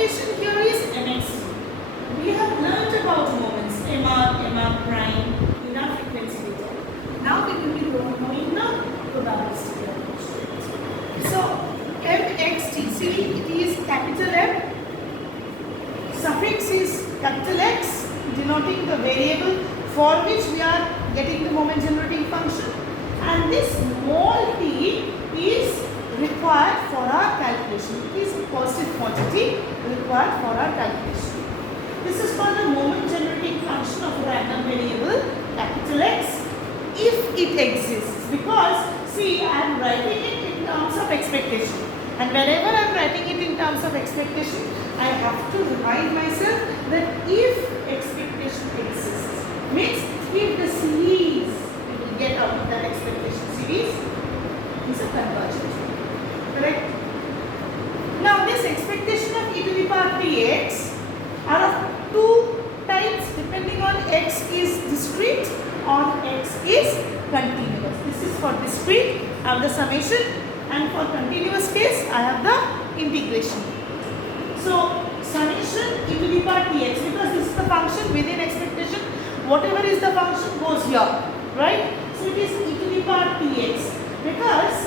notation here is mxt. We have learnt about moments mr prime in our frequency data. Now we will be knowing the probabilistic approach. So mxt, see, it is capital M, suffix is capital X, denoting the variable for which we are getting the moment generating function, and this small t is required for our calculation. It is a positive quantity required for our calculation. This is called the moment generating function of a random variable capital X if it exists, because see, I am writing it in terms of expectation, and whenever I am writing it in terms of expectation, I have to remind myself that if expectation exists, means if the series we will get out of that expectation series is a convergent. Correct? Now this expectation of e to the power tx are of two types depending on x is discrete or x is continuous. This is for discrete, I have the summation, and for continuous case I have the integration. So summation e to the power tx, because this is the function within expectation, whatever is the function goes here, right? So it is e to the power tx, because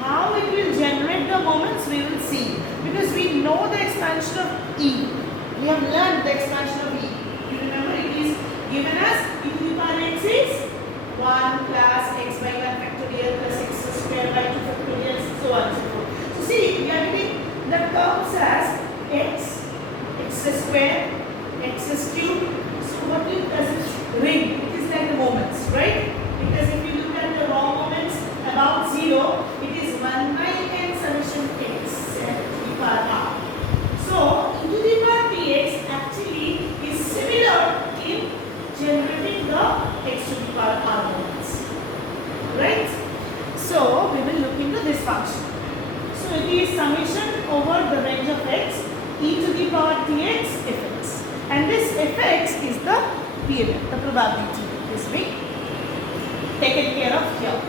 how it will generate the moments we will see, because we know the expansion of E. We have learned the expansion of E. You remember it is given as e to the power x is 1 plus x by 1 factorial plus x square by 2 factorial, so on and so forth. So see, we are getting the terms as x, x square, x cube. So what it does is ring. It is like the moments, right? Because if you look at the raw moments about 0, it is 1 by n summation x to the power r. So e to the power tx actually is similar in generating the x to the power r moments, right? So we will look into this function. So it is summation over the range of x e to the power tx fx, and this fx is the PMF, the probability is being taken care of here.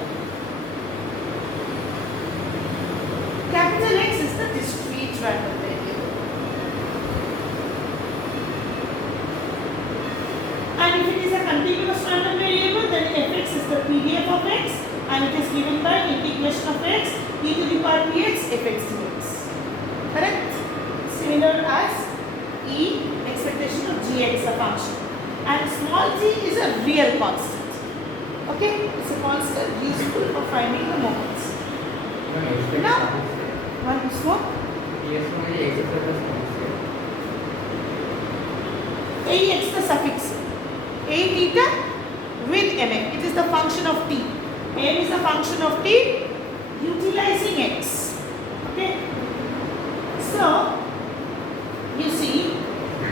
Capital X is the discrete random variable, and if it is a continuous random variable, then fx is the PDF of x, and it is given by integration of x e to the power tx fx dx. Correct? Similar as E, expectation of gx, a function, and small t is a real constant. Okay, it's a constant useful for finding the moments. Now, one more. Ax the suffix, a theta with mn. It is the function of t. M is the function of t utilizing x. Okay. So you see,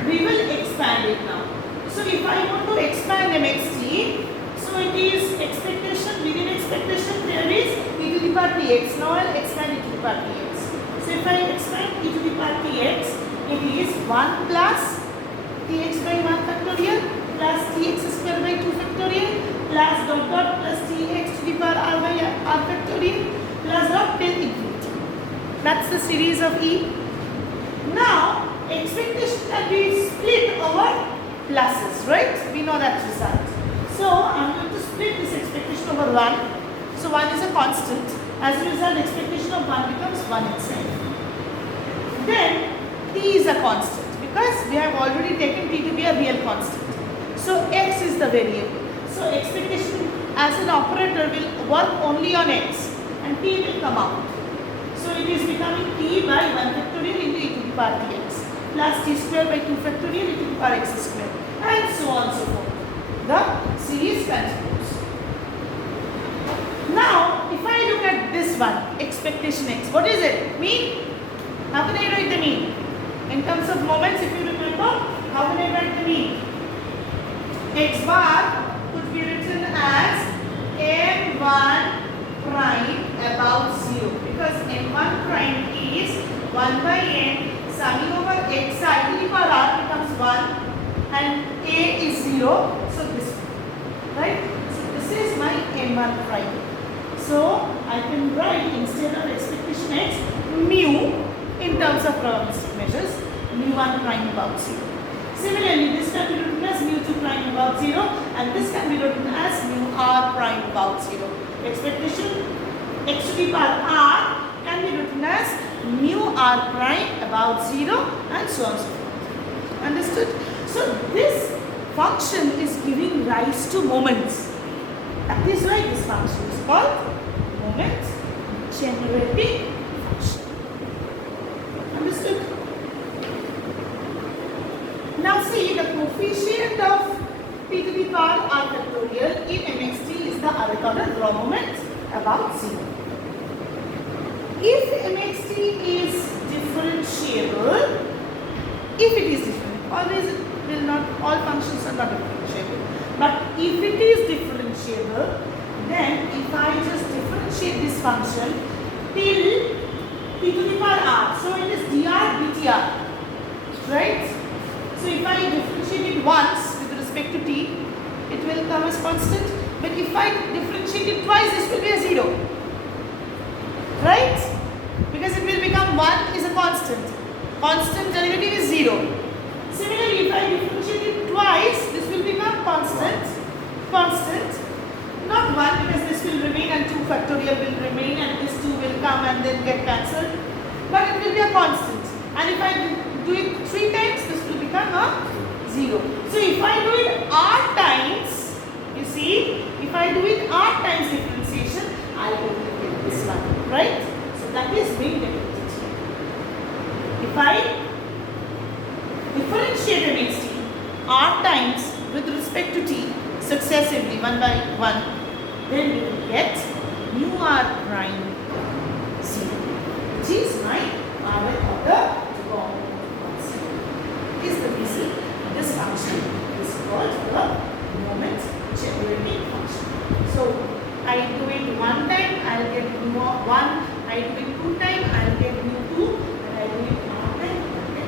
we will expand it now. So if I want to expand mxt, so it is expectation, within expectation there is e to the power tx. Now I will expand e to the power tx. So if I expand e to the power tx, it is 1 plus tx by 1 factorial plus tx square by 2 factorial plus dot dot plus tx to the power r by r factorial plus dot till infinity. That's the series of E. Now expectation can be split over pluses, right? We know that result. So I am going to split this expectation over 1. So 1 is a constant. As a result, expectation of 1 becomes 1 itself. Then t is a constant, because we have already taken t to be a real constant. So x is the variable. So expectation as an operator will work only on x, and t will come out. So it is becoming t by 1 factorial into e to the power tx plus t square by 2 factorial e to the power x square, and so on and so forth. The series continues. Now, if I look at this one, expectation x, what is it? Mean? How can I write the mean? In terms of moments, if you remember, how can I write the mean? X bar could be written as m1 prime about 0, because m1 prime is 1 by n summing over x I to the power r becomes 1 and a is 0, so this one, right? So this is my m1 prime. So I can write, instead of expectation x, mu in terms of probabilistic measures, mu1 prime about 0. Similarly, this can be written as mu2 prime about 0 and this can be written as mu r prime about 0. Expectation x to the power r can be written as mu r prime about 0 and so on and so forth. Understood? So this function is giving rise to moments. That is why this function is called moment generating function. Understood? Now see, the coefficient of p to the power r factorial in mxt is the arith order raw moment about 0. If mxt is differentiable, if it is different, always it will not, all functions are not differentiable. But if it is differentiable, then if I just differentiate this function till p to the power r, so it is dr dtr, right? So if I differentiate it once with respect to t, it will come as constant. But if I differentiate it twice, this will be a 0. Right? Because it will become 1 is a constant. Constant derivative is 0. Similarly, if I differentiate it twice, this will become constant. Constant. Not 1 because this will remain and 2 factorial will remain and this 2 will come and then get cancelled. But it will be a constant. And if I do it 3 times, this will become a 0. So if I do it r times, you see, if I do it r times differentiation, I will get this one, right? So that is being depicted here. If I differentiate mxt r times with respect to t successively 1 by 1, then we will get mu r prime 0, which is my rth order raw function. Is the reason this function is called the moment generating function. So I do it 1 time, I will get mu1, I do it 2 times, I will get mu2, and I do it 1 time, I will get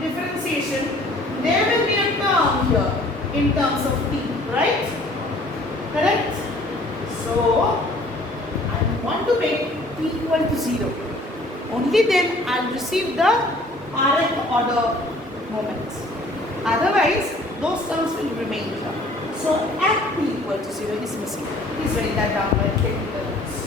differentiation, there will be a term here in terms of t, right? Correct? So, I want to make t equal to 0. Only then I will receive the rth order moments. Otherwise, those terms will remain here. So, at t equal to 0 is missing. Please write that down by technical notes.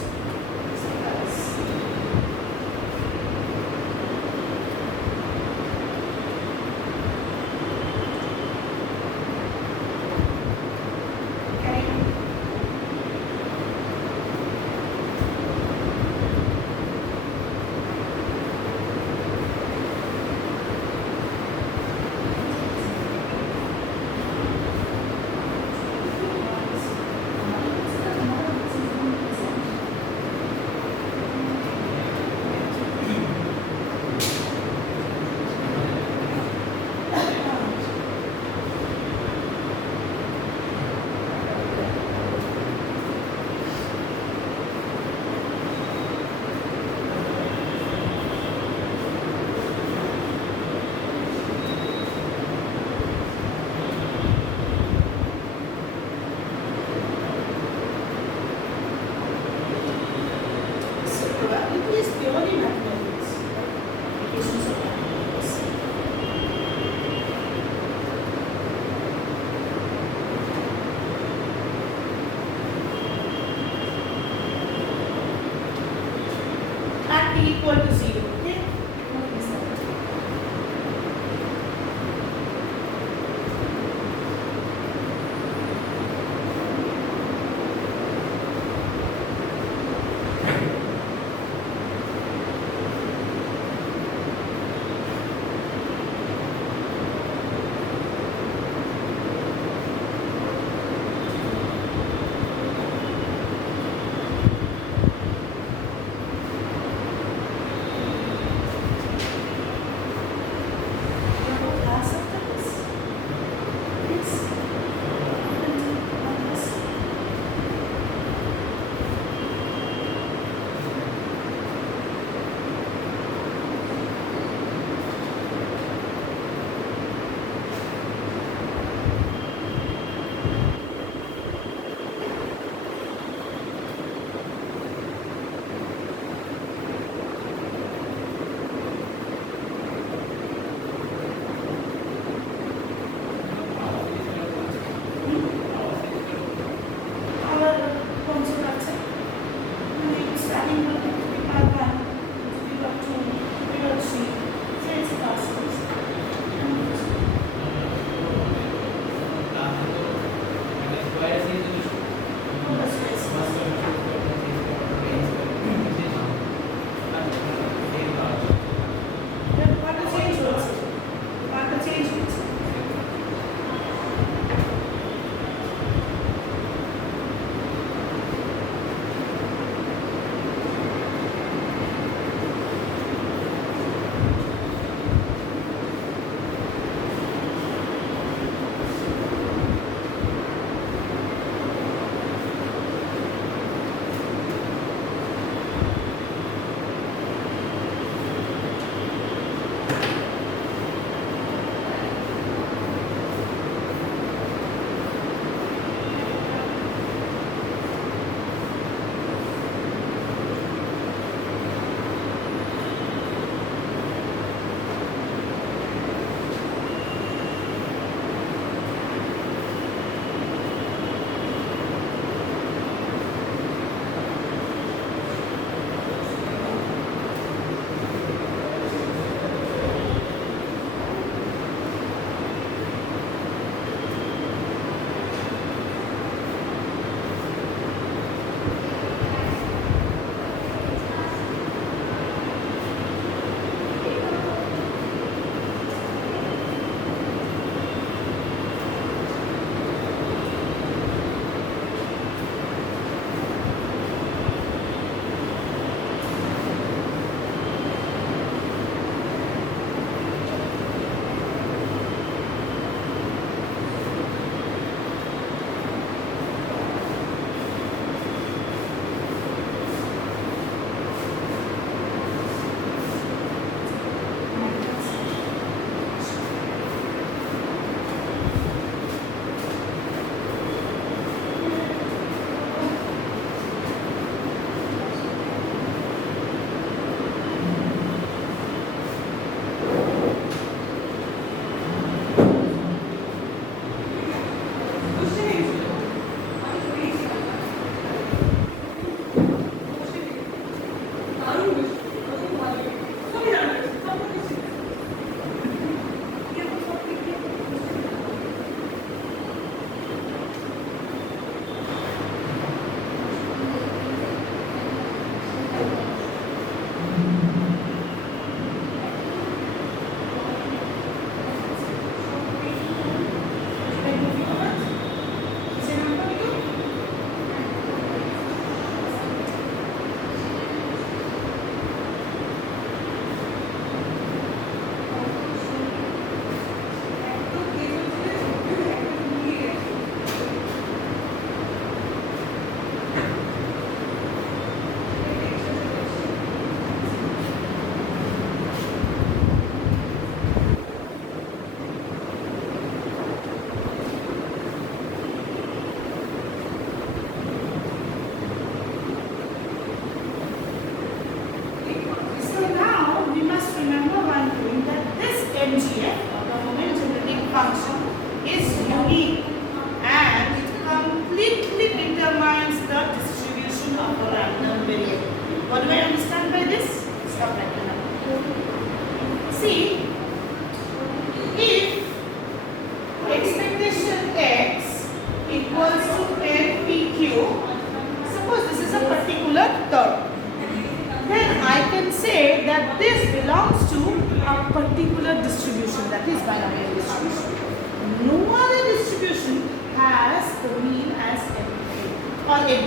or n,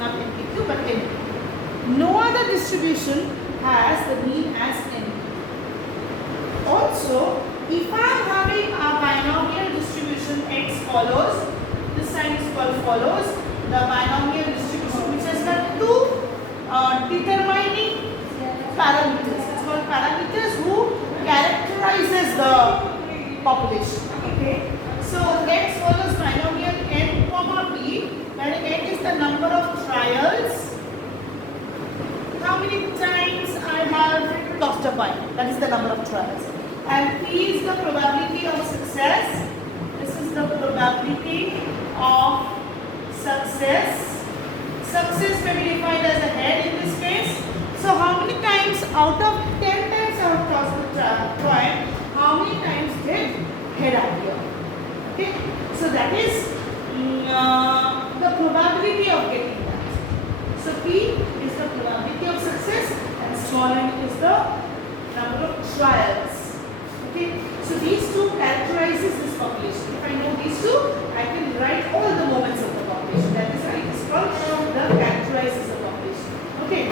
not NPQ but n. No other distribution has the mean as n. Also, if I am having a binomial distribution x follows, this sign is called follows, the binomial distribution which has got two determining parameters. It's called parameters who characterizes the population. Okay. So x follows binomial n comma p, where n is the number of trials. How many times I have tossed a coin? That is the number of trials. And p is the probability of success. This is the probability of success. Success may be defined as a head in this case. So how many times out of 10 times I have tossed the coin, how many times did head appear? Okay. So that is the probability of getting that. So p is the probability of success and small n is the number of trials. Okay. So these two characterizes this population. If I know these two, I can write all the moments of the population. That is why it is called the characterizes the population. Okay.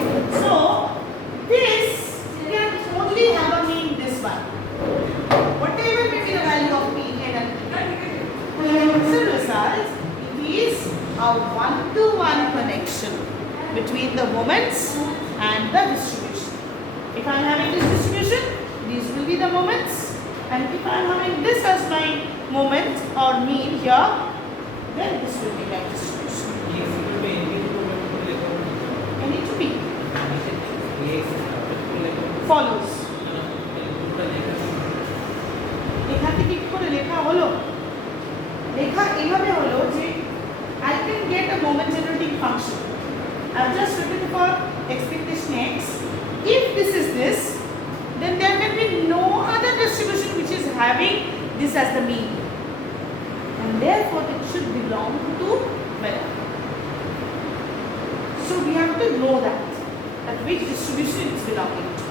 So this can only have a mean this one. Whatever may be the value of p and p. As a result, it is a one-to-one connection between the moments and the distribution. If I am having this distribution, these will be the moments. And if I am having this as my moment or mean here, then this will be my distribution. N into P follows. লেখা থেকে কি করে লেখা হলো? লেখা এইভাবে হলো যে I can get a moment generating function. I have just written for expectation x. If this is this, then there can be no other distribution which is having this as the mean, and therefore it should belong to where. So we have to know that which distribution it is belonging to.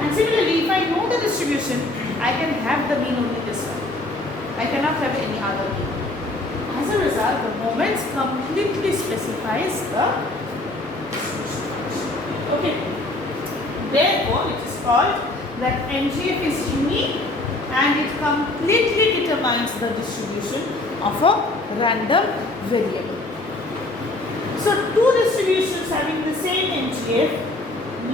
And similarly, if I know the distribution, I can have the mean only this one. I cannot have any other mean. As a result, the moments completely specifies the distribution. Okay. Therefore, it is called that NGF is unique and it completely determines the distribution of a random variable. So, two distributions having the same NGF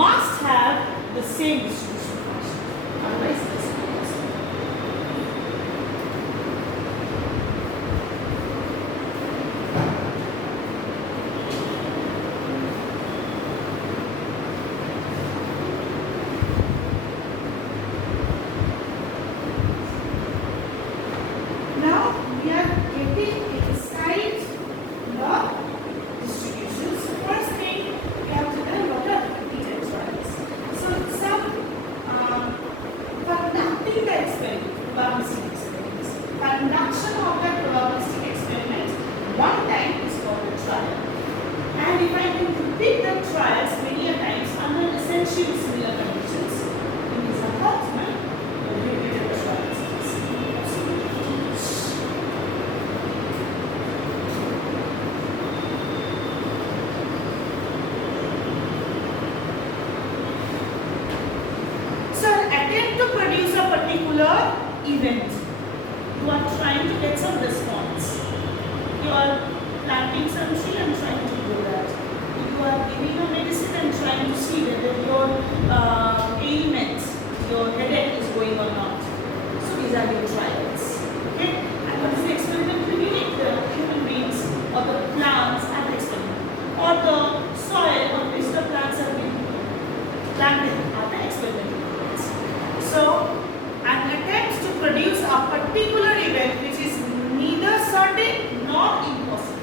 must have the same distribution function. Otherwise, this is impossible. Conduction of that probabilistic experiment one time is called a trial. And if I can repeat the trials many a times under essentially similar conditions, it is a Hartman repeated trials. So attempt to produce a particular event. You are trying to get some response. You are planting some tree and trying to grow that. You are giving a medicine and trying to see whether your ailment, your headache is going or not. So these are your trials. Okay? And what is the experiment we need? The human beings or the plants are the experiment. Or the soil on which the plants have been planted are the experimental plants. So an attempt to produce a particular event which is neither certain nor impossible.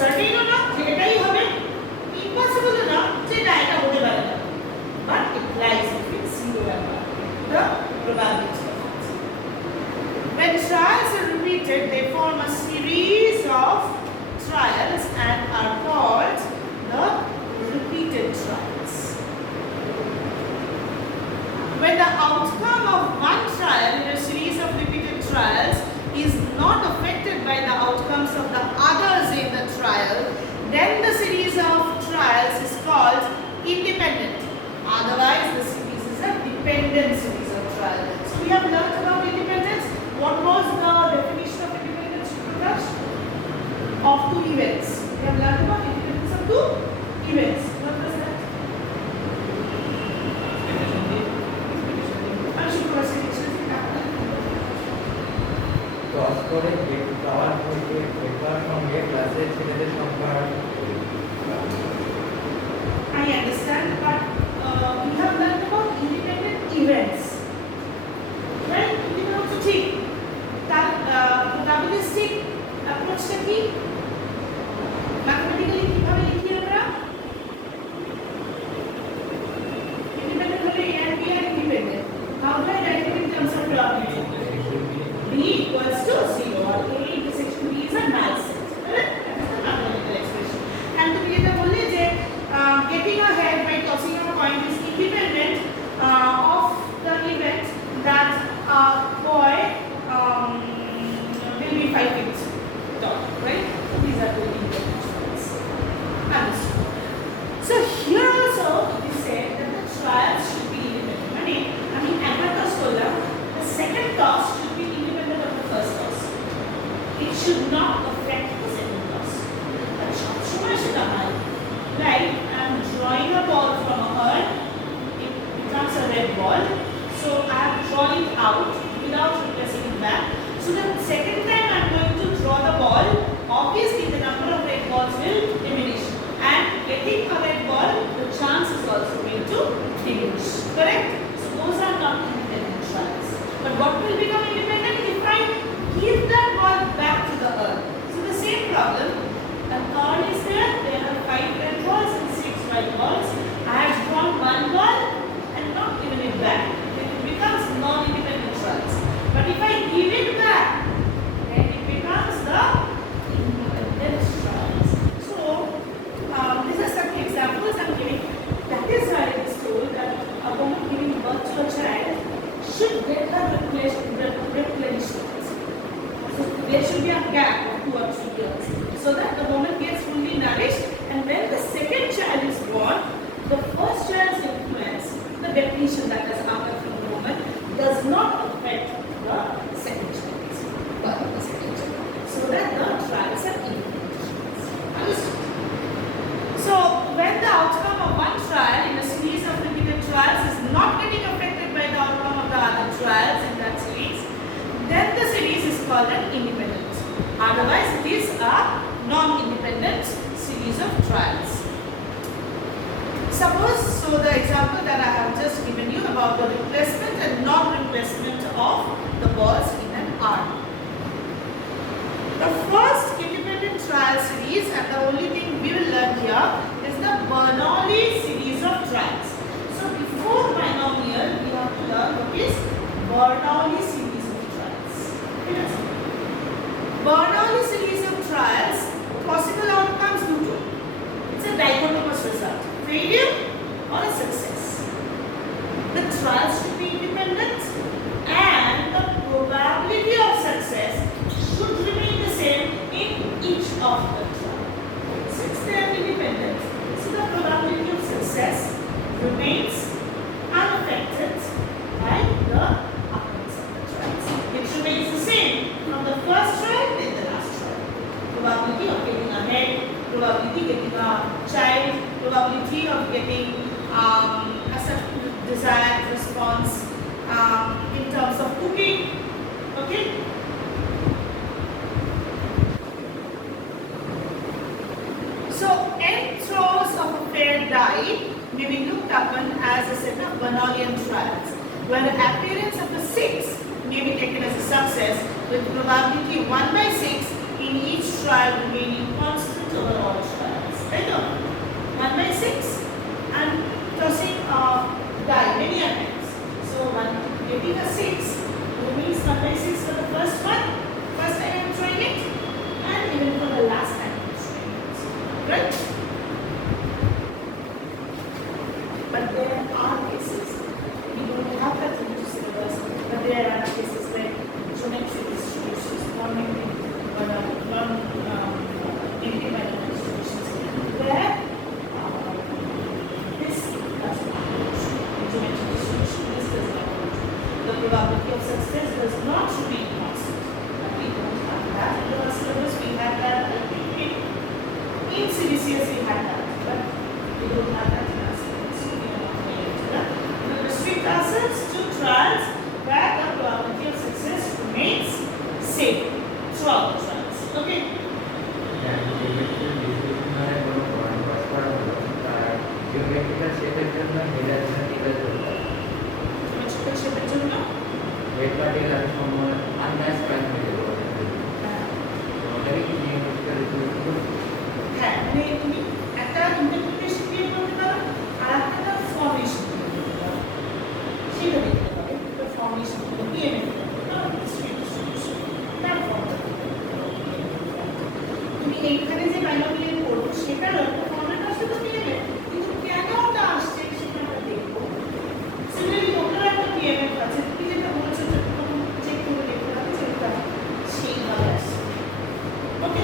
Certain or not, এটাই হবে, impossible or not, যেটা এটা হতে পারে না. But it lies between 0 and 1, the probability of it. When trials are repeated, they form a series of trials and are called the repeated trials. When the outcome of one trial in a series of repeated trials is not affected by the outcomes of the others in the trial, Otherwise, the series is a dependent series of trials. So we have learned about independence. What was the definition of independence, Prakash? Of two events. We have learned about independence of two events. What was that? করে যাওয়ার পরে একবার সঙ্গে ক্লাসে ছেলেদের সংখ্যা I understand, but we have learned about independent events. Right? You can also take that probabilistic approach টা কি? Mathematically কিভাবে লিখি আমরা? Independent হলে A and B are independent. How do I write it in terms of probability? B equals to 0 or A intersection B is a null set. Correct? That is the mathematical expression. And to be able to say, getting ahead by tossing a coin is independent of the event that a boy will be 5 feet tall. Right? So these are the independent trials. Understood. So here also we say that the trials should be independent. I mean, the second toss should be independent of the first toss. It should not affect the second toss. But সবসময় সেটা হয়. Like I am drawing a ball from a urn, it becomes a red ball. So I am drawing it out without replacing it back. So the second time I am going to draw the ball, obviously the number of red balls will diminish. And getting a red ball, the chance is also going to diminish. Correct? So those are not independent trials. But what will become independent if I give that ball back to the urn? So the same problem, an urn is there are 5 red balls and 6 white balls. I have drawn one ball and not given it back. Then it becomes non-independent trials. But if I give it back, then it becomes the independent trials. So these are some examples I'm giving. That is why it is told that a woman giving birth to a child should get her replenishment. So there should be a gap of 2 or 3 years so that the woman gets fully nourished, and when the second child is born, the first child's influence, the depletion that has happened from the woman, does not affect the second child's birth of the second child. So that the trials are independent. Understood? So when the outcome of one trial in a series of repeated trials is not getting affected by the outcome of the other trials in that series, then the series is called an independent. Otherwise, these are non-independent series of trials. Suppose, so the example that I have just given you about the replacement and non-replacement of the balls in an arm. The first independent trial series, and the only thing we will learn here, is the Bernoulli series of trials. So before binomial, we have to learn what is Bernoulli series of trials. Bernoulli series of trials, possible outcomes due to. It's a dichotomous result, failure or a success. The trials should be independent and the probability of success should remain the same in each of the trials. Since they are independent, so the probability of success remains unaffected by the outcomes of the trials. It remains the same from the first trial and the last trial. Probability of getting a head, probability of getting a child, probability of getting a certain desired response in terms of cooking. Okay? So n throws of a fair die may be looked upon as a set of Bernoullian trials, where the appearance of a 6 may be taken as a success, with probability 1/6 in each trial remaining constant over all trials. Right? 1/6 and tossing a die many times. So getting a 6 remains 1/6 for the first time I'm trying it, and even for the last time I'm trying it. Right? But there are cases, we don't have that in the syllabus, but there are cases like geometric distributions, non-independent distributions, where this does not. probability of success does not remain constant. And we don't have that in our syllabus. We had that in CBCS we had that, but we don't have that in our syllabus. So we are not going into that. We will restrict ourselves to trials where the probability of success remains same throughout the trials. Okay? Geometrical শেপের জন্য হেলাজের টিকেল করতে Geometrical shape এর জন্য wait particle সময় unmatch prime হয়ে যাবে ওটাকে কি জিওমেট্রিক্যাল রিপ্রেজেন্টেশন হ্যাঁ মানে তুমি একটা ইন্টারপ্রিটেশন দিয়ে করতে পারো আর একটা ফর্মেশন দিয়ে করতে পারো সেটা দেখতে পারো একটা ফর্মেশন দিয়ে নিতে পারো তার ফর্মটা তুমি এইখানে যে বাইনোমিয়াল করবো সেটার একটা ফর্মেট আসবে তো পিএমএ কিন্তু কেন ওটা আসছে সেটা আমরা দেখবো সিমিলারলি ওটার একটা পিএমএ আছে তুমি যেটা বলেছো যে চেক করে দেখতে পারো যে এটা সেইভাবে আসছে ওকে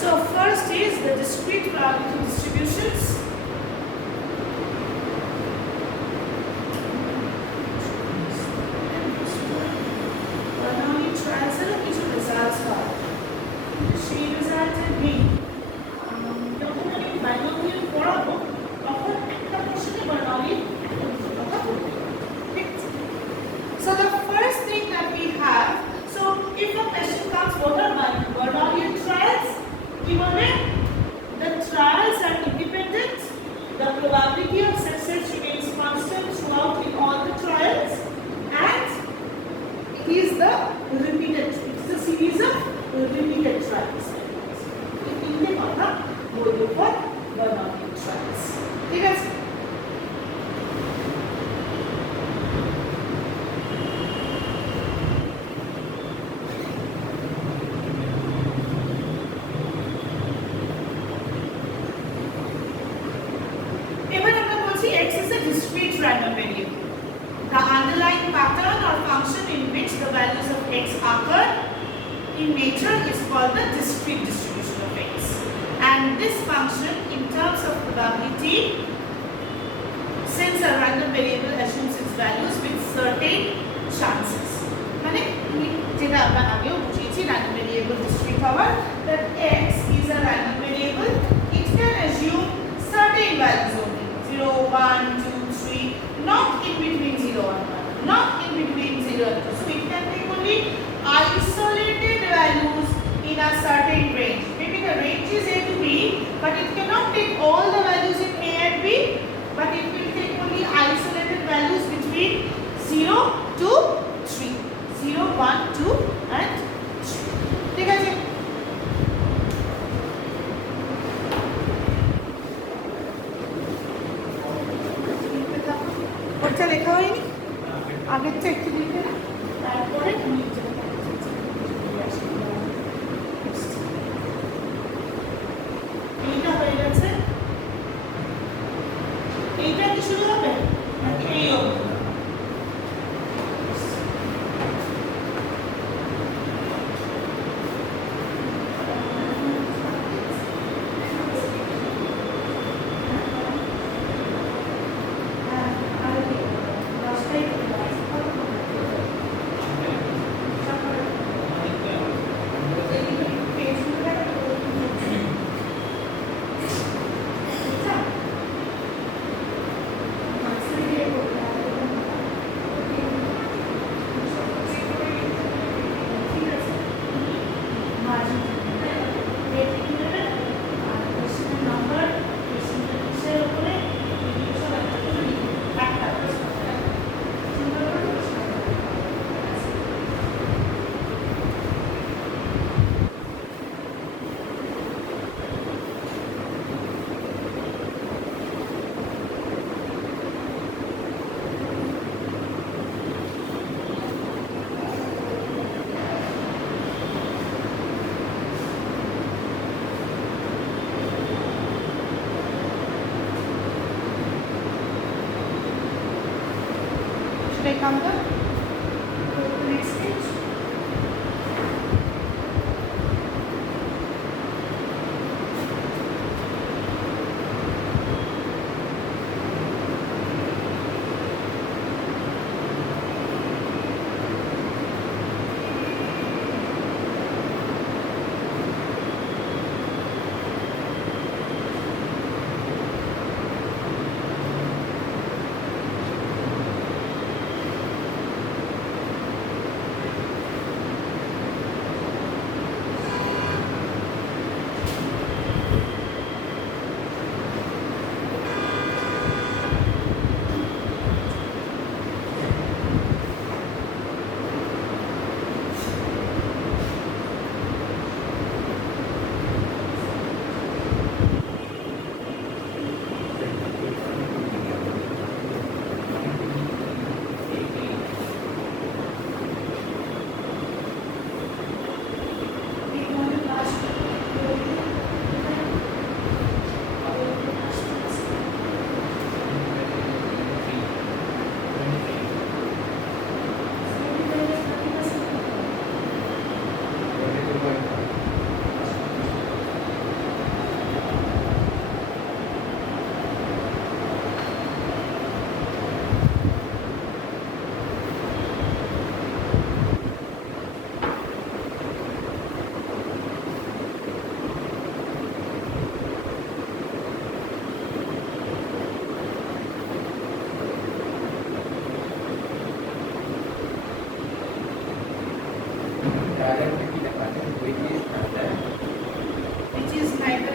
So first is the discrete probability distributions. Bernoulli trials এর কিছু results হয় কিন্তু সেই result এর নেই যখন আমি binomial পড়াবো তখন একটা প্রশ্নে Bernoulli কথা বলবো ঠিক আছে So the first thing that we have, so if a question comes what are Bernoullian trials, given the trials are independent, the probability of success remains constant throughout in all the trials, and it is the repeated, it is a series of repeated trials. In the কথা বলবো for Bernoullian trials. ঠিক আছে X is a discrete random variable. The underlying pattern or function in which the values of X occur in nature is called the discrete distribution of X. And this function, in terms of probability, since a random variable assumes its values with certain chances. মানে যেটা আমরা আগেও বুঝিয়েছি random variable discrete হওয়ার that X is a random variable. It can assume certain values only. 0, 1, 2, 3, not in between 0 and 1, not in between 0 and 2. So it can take only isolated values in a certain range. Maybe the range is A to B, but it cannot take all the values in A and B, but it will take only isolated values between 0 to 3. 0, 1, 2 and 3. ঠিক আছে ওটা লেখা হয়নি আগেরটা একটু লিখে না তারপরে এইটা হয়ে গেছে এইটা কি শুরু হবে নাকি এই অবধি Should I come back? Go to the next page. type